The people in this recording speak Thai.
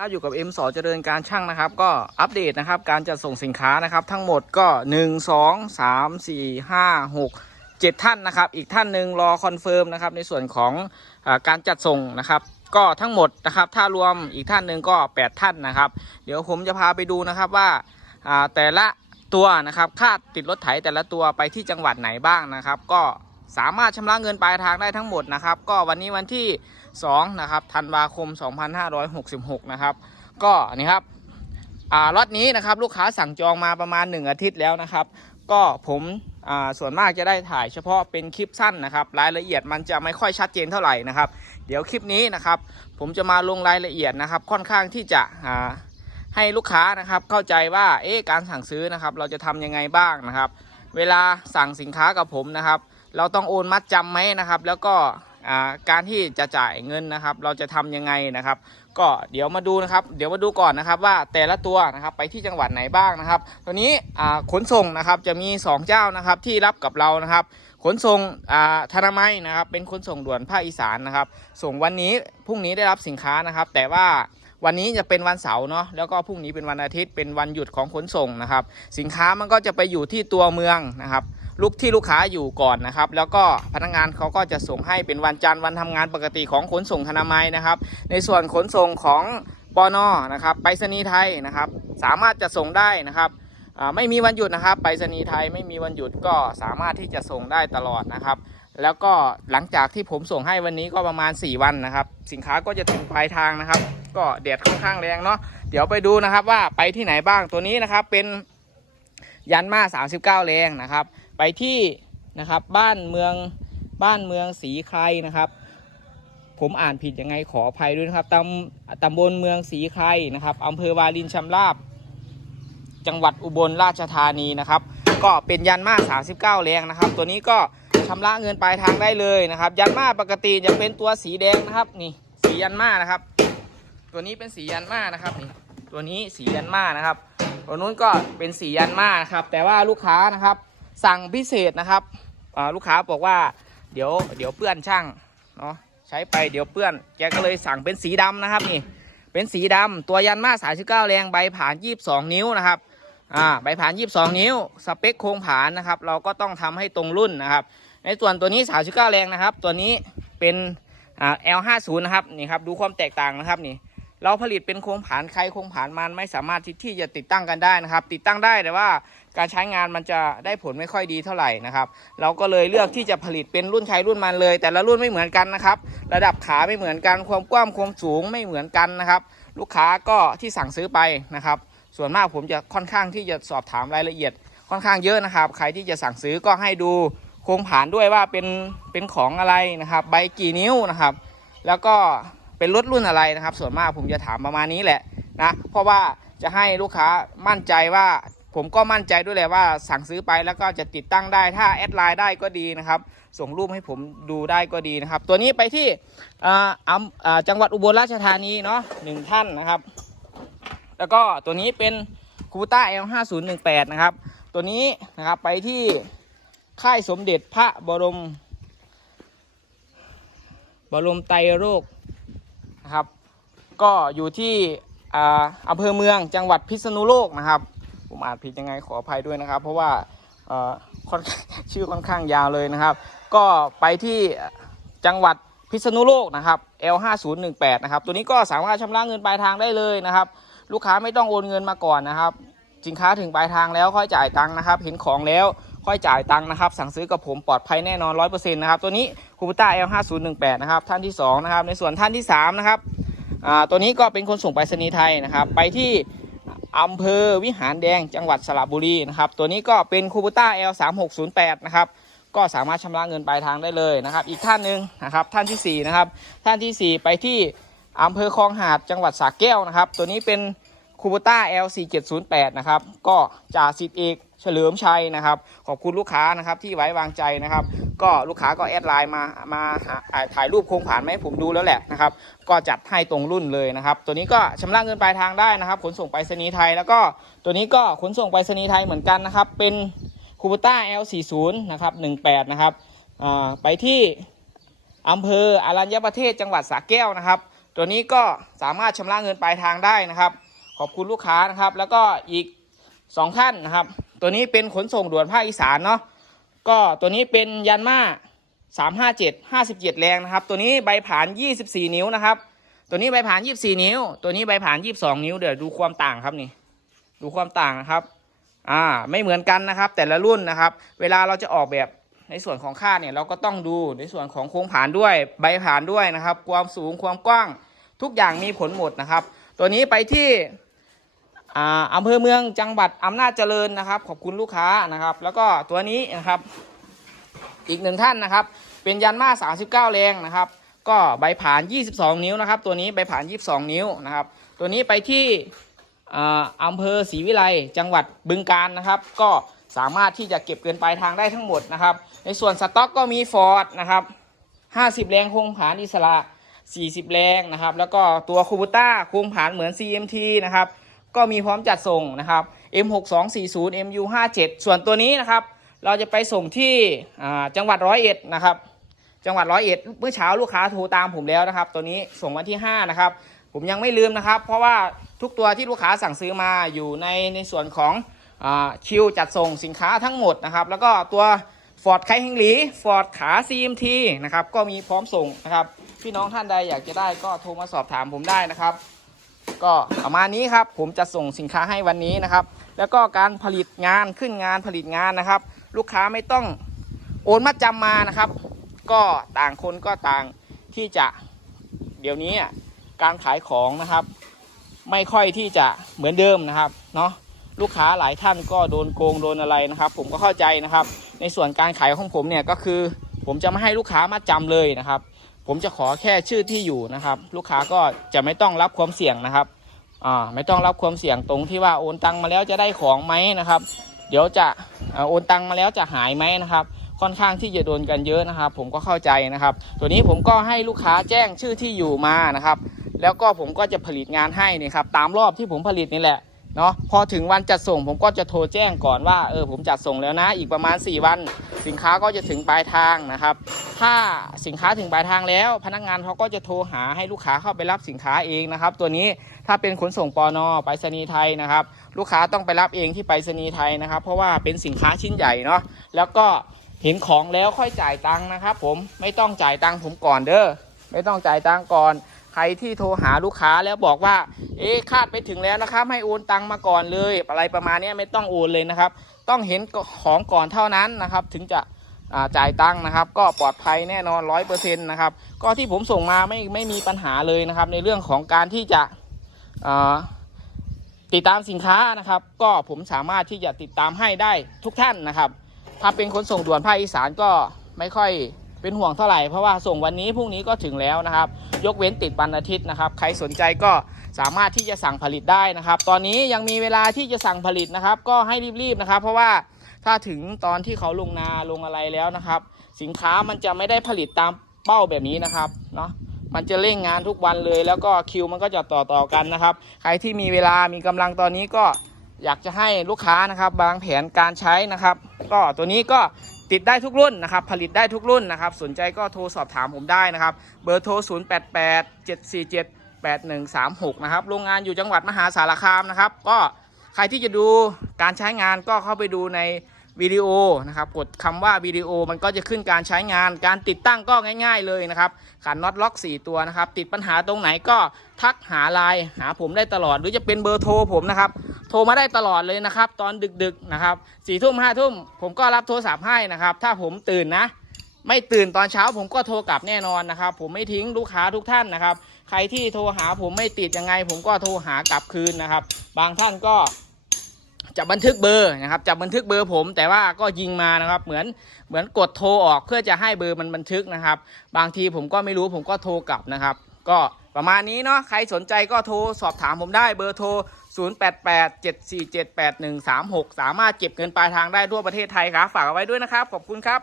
ครับอยู่กับ M สอเจริญการช่างนะครับ ก็อัปเดตนะครับ การจัดส่งสินค้านะครับ ทั้งหมดก็ 1 2 3 4 5 6 7 ท่านนะครับ อีกท่านหนึ่งรอคอนเฟิร์มนะครับ ในส่วนของอการจัดส่งนะครับ ก็ทั้งหมดนะครับ ถ้ารวมอีกท่านหนึ่งก็ 8 ท่านนะครับ เดี๋ยวผมจะพาไปดูนะครับว่าอ่าแต่ละตัวนะครับค่าติดรถไถแต่ละตัวไปที่จังหวัดไหนบ้างนะครับ ก็ สามารถชำระเงินปลายทางได้ทั้งหมดนะครับ ก็วันนี้วันที่2นะครับธันวาคม 2566 นะครับ ก็นี่ครับอ่าล็อตนี้นะครับลูกค้าสั่งจองมาประมาณ 1 อาทิตย์แล้วนะครับ ก็ผมส่วนมากจะได้ถ่ายเฉพาะเป็นคลิปสั้นนะครับรายละเอียดมันจะไม่ค่อยชัดเจนเท่าไหร่นะครับ เดี๋ยวคลิปนี้นะครับผมจะมาลงรายละเอียดนะครับ ค่อนข้างที่จะให้ลูกค้านะครับเข้าใจว่าเอ๊ะการสั่งซื้อนะครับ เราจะทำยังไงบ้างนะครับ เวลาสั่งสินค้ากับผมนะครับ เราต้องโอนมัดจำไหมนะครับ แล้วก็การที่จะจ่ายเงินนะครับ เราจะทำยังไงนะครับ ก็เดี๋ยวมาดูนะครับ เดี๋ยวมาดูก่อนนะครับ ว่าแต่ละตัวนะครับไปที่จังหวัดไหนบ้างนะครับ ตัวนี้ขนส่งนะครับจะมี 2 เจ้านะครับที่รับกับเรานะครับ ขนส่งธนามัยนะครับเป็นขนส่งด่วนภาคอีสานนะครับ ส่งวันนี้พรุ่งนี้ได้รับสินค้านะครับ แต่ว่าวันนี้จะเป็นวันเสาร์เนาะแล้วก็พรุ่งนี้เป็นวันอาทิตย์เป็นวันหยุดของขนส่งนะครับ สินค้ามันก็จะไปอยู่ที่ตัวเมืองนะครับ ลูกที่ลูกค้าอยู่ก่อนนะครับ แล้วก็พนักงานเขาก็จะส่งให้เป็นวันจันทร์วันทำงานปกติของขนส่งธนามัยนะครับ ในส่วนขนส่งของปอนอนะครับไปรษณีย์ไทยนะครับ สามารถจะส่งได้นะครับไม่มีวันหยุดนะครับไปรษณีย์ไทยไม่มีวันหยุดก็สามารถที่จะส่งได้ตลอดนะครับ แล้วก็หลังจากที่ผมส่งให้วันนี้ก็ประมาณ 4 วันนะครับ สินค้าก็จะถึงปลายทางนะครับ ก็แดดค่อนข้างแรงเนาะเดี๋ยวไปดูนะครับว่าไปที่ไหนบ้างตัวนี้นะครับเป็นยันมา39 แรงนะครับ ไปที่นะครับบ้านเมืองบ้านเมืองสีใครนะครับ ผมอ่านผิดยังไงขออภัยด้วยนะครับตำตำบลเมืองสีใครนะครับอำเภอวารินชำราบ จังหวัดอุบลราชธานีนะครับ ก็เป็นยันมา39แรงนะครับ ตัวนี้ก็ชำระเงินปลายทางได้เลยนะครับ ยันมาปกติจะเป็นตัวสีแดงนะครับนี่สียันมานะครับ ตัวนี้เป็นสียันมานะครับนี่ตัวนี้สียันมานะครับตัวนู้นก็เป็นสียันมานะครับ แต่ว่าลูกค้านะครับ สั่งพิเศษนะครับลูกค้าบอกว่าเดี๋ยวเดี๋ยวเปื้อนช่างเนาะใช้ไปเดี๋ยวเปื้อน แกก็เลยสั่งเป็นสีดำนะครับนี่เป็นสีดำตัวยันมา39แรงใบผ่าน22นิ้วนะครับอ่าใบผ่าน22นิ้ว สเปคโครงผานนะครับ เราก็ต้องทำให้ตรงรุ่นนะครับ ในส่วนตัวนี้39แรงนะครับ ตัวนี้เป็นอ่า L50 นะครับนี่ครับดูความแตกต่างนะครับนี่ เราผลิตเป็นโครงผานใครโครงผานมันไม่สามารถที่ที่จะติดตั้งกันได้นะครับ ติดตั้งได้แต่ว่าการใช้งานมันจะได้ผลไม่ค่อยดีเท่าไหร่นะครับ เราก็เลยเลือกที่จะผลิตเป็นรุ่นใครรุ่นมันเลย แต่ละรุ่นไม่เหมือนกันนะครับ ระดับขาไม่เหมือนกันความกว้างความสูงไม่เหมือนกันนะครับ ลูกค้าก็ที่สั่งซื้อไปนะครับ ส่วนมากผมจะค่อนข้างที่จะสอบถามรายละเอียด ค่อนข้างเยอะนะครับ ใครที่จะสั่งซื้อก็ให้ดูโครงผานด้วยว่าเป็นเป็นของอะไรนะครับ ใบกี่นิ้วนะครับ แล้วก็ เป็นรถรุ่นอะไรนะครับ ส่วนมากผมจะถามประมาณนี้แหละนะเพราะว่าจะให้ลูกค้ามั่นใจว่าผมก็มั่นใจด้วยแหละว่าสั่งซื้อไปแล้วก็จะติดตั้งได้ถ้าแอดไลน์ได้ก็ดีนะครับ ส่งรูปให้ผมดูได้ก็ดีนะครับ ตัวนี้ไปที่อ่าอำอ่าจังหวัดอุบลราชธานีเนาะหนึ่งท่านนะครับ แล้วก็ตัวนี้เป็นคูต้า L5018 นะครับ ตัวนี้นะครับไปที่ค่ายสมเด็จพระบรม บรมไตรโรค นะครับ ก็อยู่ที่อ่าอำเภอเมืองจังหวัดพิษณุโลกนะครับ ผมอ่านผิดยังไงขออภัยด้วยนะครับ เพราะว่าค่อนชื่อค่อนข้างยาวเลยนะครับ ก็ไปที่จังหวัดพิษณุโลกนะครับ L5018 นะครับ ตัวนี้ก็สามารถชำระเงินปลายทางได้เลยนะครับ ลูกค้าไม่ต้องโอนเงินมาก่อนนะครับ สินค้าถึงปลายทางแล้วค่อยจ่ายตังค์นะครับ เห็นของแล้ว ค่อยจ่ายตังค์นะครับ สั่งซื้อกับผมปลอดภัยแน่นอน100%นะครับ ตัวนี้คูปต้า L5018 นะครับ ท่านที่2นะครับ ในส่วนท่านที่3นะครับตัวนี้ก็เป็นคนส่งไปรษณีย์ไทยนะครับ ไปที่อำเภอวิหารแดงจังหวัดสระบุรีนะครับ ตัวนี้ก็เป็นคูปต้า L3608 นะครับก็สามารถชำระเงินปลายทางได้เลยนะครับ อีกท่านหนึ่งนะครับ ท่านทีสี่4นะครับท่านทีสี่ 4 ไปที่อำเภอคลองหาดจังหวัดสระแก้วนะครับ ตัวนี้เป็นคูปต้า L4708 นะครับ ก็จ่าสิทธิเอก เฉลิมชัยนะครับ ขอบคุณลูกค้านะครับที่ไว้วางใจนะครับ ก็ลูกค้าก็แอดไลน์มามาถ่ายรูปโครงผ่านมาให้ผมดูแล้วแหละนะครับ ก็จัดให้ตรงรุ่นเลยนะครับ ตัวนี้ก็ชำระเงินปลายทางได้นะครับ ขนส่งไปรษณีย์ไทย แล้วก็ตัวนี้ก็ขนส่งไปรษณีย์ไทยเหมือนกันนะครับ เป็นคูปต้า L40 นะครับ18นะครับไปที่อำเภออารัญญประเทศจังหวัดสระแก้วนะครับ ตัวนี้ก็สามารถชำระเงินปลายทางได้นะครับ ขอบคุณลูกค้านะครับ แล้วก็อีกสองท่านนะครับ ตัวนี้เป็นขนส่งด่วนภาคอีสานเนาะก็ตัวนี้เป็นยันมา357 57แรงนะครับ ตัวนี้ใบผ่าน24นิ้วนะครับ ตัวนี้ใบผ่าน24นิ้ว ตัวนี้ใบผ่าน22นิ้วเดี๋ยวดูความต่างครับนี่ ดูความต่างนะครับ อ่า ไม่เหมือนกันนะครับ แต่ละรุ่นนะครับ เวลาเราจะออกแบบในส่วนของค่าดเนี่ยเราก็ต้องดูในส่วนของโค้งผ่านด้วยใบผ่านด้วยนะครับ ความสูงความกว้างทุกอย่างมีผลหมดนะครับ ตัวนี้ไปที่ อาอำเภอเมืองจังหวัดอำนาจเจริญนะครับ ขอบคุณลูกค้านะครับ แล้วก็ตัวนี้นะครับ อีกหนึ่งท่านนะครับ เป็นยันมา 39 แรงนะครับ ก็ใบผ่าน 22 นิ้วนะครับ ตัวนี้ใบผ่าน 22 นิ้วนะครับ ตัวนี้ไปที่อำเภอศรีวิไลจังหวัดบึงกาฬนะครับ ก็สามารถที่จะเก็บเกินปลายทางได้ทั้งหมดนะครับ ในส่วนสต็อกก็มีฟอร์ดนะครับ 50 แรงโครงผานอิสระ 40 แรงนะครับ แล้วก็ตัวคูบูต้าโครงผานเหมือน CMT นะครับ ก็มีพร้อมจัดส่งนะครับ M6240 MU57 ส่วนตัวนี้นะครับ เราจะไปส่งที่จังหวัดร้อยเอ็ดนะครับ จังหวัดร้อยเอ็ดเมื่อเช้าลูกค้าโทรตามผมแล้วนะครับ ตัวนี้ส่งวันที่ 5 นะครับ ผมยังไม่ลืมนะครับ เพราะว่าทุกตัวที่ลูกค้าสั่งซื้อมาอยู่ในในส่วนของอคิวจัดส่งสินค้าทั้งหมดนะครับ แล้วก็ตัว Ford ไคฮิงหลีฟอร์ดขา CMT นะครับ ก็มีพร้อมส่งนะครับ พี่น้องท่านใดอยากจะได้ก็โทรมาสอบถามผมได้นะครับ ก็ประมาณนี้ครับ ผมจะส่งสินค้าให้วันนี้นะครับ แล้วก็การผลิตงานขึ้นงานผลิตงานนะครับ ลูกค้าไม่ต้องโอนมัดจำมานะครับ ก็ต่างคนก็ต่างที่จะเดี๋ยวนี้การขายของนะครับ ไม่ค่อยที่จะเหมือนเดิมนะครับเนาะลูกค้าหลายท่านก็โดนโกงโดนอะไรนะครับ ผมก็เข้าใจนะครับ ในส่วนการขายของผมเนี่ยก็คือ ผมจะไม่ให้ลูกค้ามาจำเลยนะครับ ผมจะขอแค่ชื่อที่อยู่นะครับ ลูกค้าก็จะไม่ต้องรับความเสี่ยงนะครับอ่าไม่ต้องรับความเสี่ยงตรงที่ว่าโอนตังมาแล้วจะได้ของไหมนะครับ เดี๋ยวจะโอนตังมาแล้วจะหายไหมนะครับ ค่อนข้างที่จะโดนกันเยอะนะครับ ผมก็เข้าใจนะครับ ตัวนี้ผมก็ให้ลูกค้าแจ้งชื่อที่อยู่มานะครับ แล้วก็ผมก็จะผลิตงานให้นี่ครับตามรอบที่ผมผลิตนี่แหละ เนาะพอถึงวันจัดส่งผมก็จะโทรแจ้งก่อนว่าเออผมจัดส่งแล้วนะ อีกประมาณ 4 วัน สินค้าก็จะถึงปลายทางนะครับ ถ้าสินค้าถึงปลายทางแล้ว พนักงานเขาก็จะโทรหาให้ลูกค้าเข้าไปรับสินค้าเองนะครับ ตัวนี้ถ้าเป็นขนส่งปอนอไปรษณีย์ไทยนะครับ ลูกค้าต้องไปรับเองที่ไปรษณีย์ไทยนะครับ เพราะว่าเป็นสินค้าชิ้นใหญ่เนาะแล้วก็เห็นของแล้วค่อยจ่ายตังค์นะครับ ผมไม่ต้องจ่ายตังค์ผมก่อนเด้อไม่ต้องจ่ายตังค์ก่อน ใครที่โทรหาลูกค้าแล้วบอกว่า เอ๊คาดไปถึงแล้วนะครับ ให้โอนตังมาก่อนเลย อะไรประมาณนี้ไม่ต้องโอนเลยนะครับ ต้องเห็นของก่อนเท่านั้นนะครับ ถึงจะจ่ายตังค์นะครับ ก็ปลอดภัยแน่นอนร้อยเปอร์เซ็นต์นะครับ ก็ที่ผมส่งมาไม่ไม่มีปัญหาเลยนะครับ ในเรื่องของการที่จะติดตามสินค้านะครับ ก็ผมสามารถที่จะติดตามให้ได้ทุกท่านนะครับ ถ้าเป็นขนส่งด่วนภาคอีสานก็ไม่ค่อย เป็นห่วงเท่าไหร่เพราะว่าส่งวันนี้พรุ่งนี้ก็ถึงแล้วนะครับ ยกเว้นติดวันอาทิตย์นะครับ ใครสนใจก็สามารถที่จะสั่งผลิตได้นะครับ ตอนนี้ยังมีเวลาที่จะสั่งผลิตนะครับ ก็ให้รีบๆนะครับ เพราะว่าถ้าถึงตอนที่เขาลงนาลงอะไรแล้วนะครับ สินค้ามันจะไม่ได้ผลิตตามเป้าแบบนี้นะครับเนาะมันจะเร่งงานทุกวันเลย แล้วก็คิวมันก็จะต่อต่อๆกันนะครับ ใครที่มีเวลามีกำลังตอนนี้ก็อยากจะให้ลูกค้านะครับวางแผนการใช้นะครับ ก็ตัวนี้ก็ ติดได้ทุกรุ่นนะครับ ผลิตได้ทุกรุ่นนะครับ สนใจก็โทรสอบถามผมได้นะครับ เบอร์โทร 0 8 8 7 4 7 8 1 3 6 นะครับ โรงงานอยู่จังหวัดมหาสารคามนะครับ ก็ใครที่จะดูการใช้งานก็เข้าไปดูในวิดีโอนะครับ กดคำว่าวิดีโอมันก็จะขึ้นการใช้งาน การติดตั้งก็ง่าย ๆ เลยนะครับขันน็อตล็อก 4 ตัวนะครับ ติดปัญหาตรงไหนก็ทักหาไลน์หาผมได้ตลอด หรือจะเป็นเบอร์โทรผมนะครับ โทรมาได้ตลอดเลยนะครับ ตอนดึกๆนะครับสี่ทุ่มห้าทุ่มผมก็รับโทรศัพท์ให้นะครับ ถ้าผมตื่นนะ ไม่ตื่นตอนเช้าผมก็โทรกลับแน่นอนนะครับ ผมไม่ทิ้งลูกค้าทุกท่านนะครับ ใครที่โทรหาผมไม่ติดยังไง ผมก็โทรหากลับคืนนะครับ บางท่านก็จะบันทึกเบอร์นะครับจะบันทึกเบอร์ผมแต่ว่าก็ยิงมานะครับ เหมือนเหมือนกดโทรออกเพื่อจะให้เบอร์มันบันทึกนะครับ บางทีผมก็ไม่รู้ผมก็โทรกลับนะครับ ก็ประมาณนี้เนาะใครสนใจก็โทรสอบถามผมได้เบอร์โทร 0887478136 สามารถเก็บเงินปลายทางได้ทั่วประเทศไทยครับ ฝากเอาไว้ด้วยนะครับ ขอบคุณครับ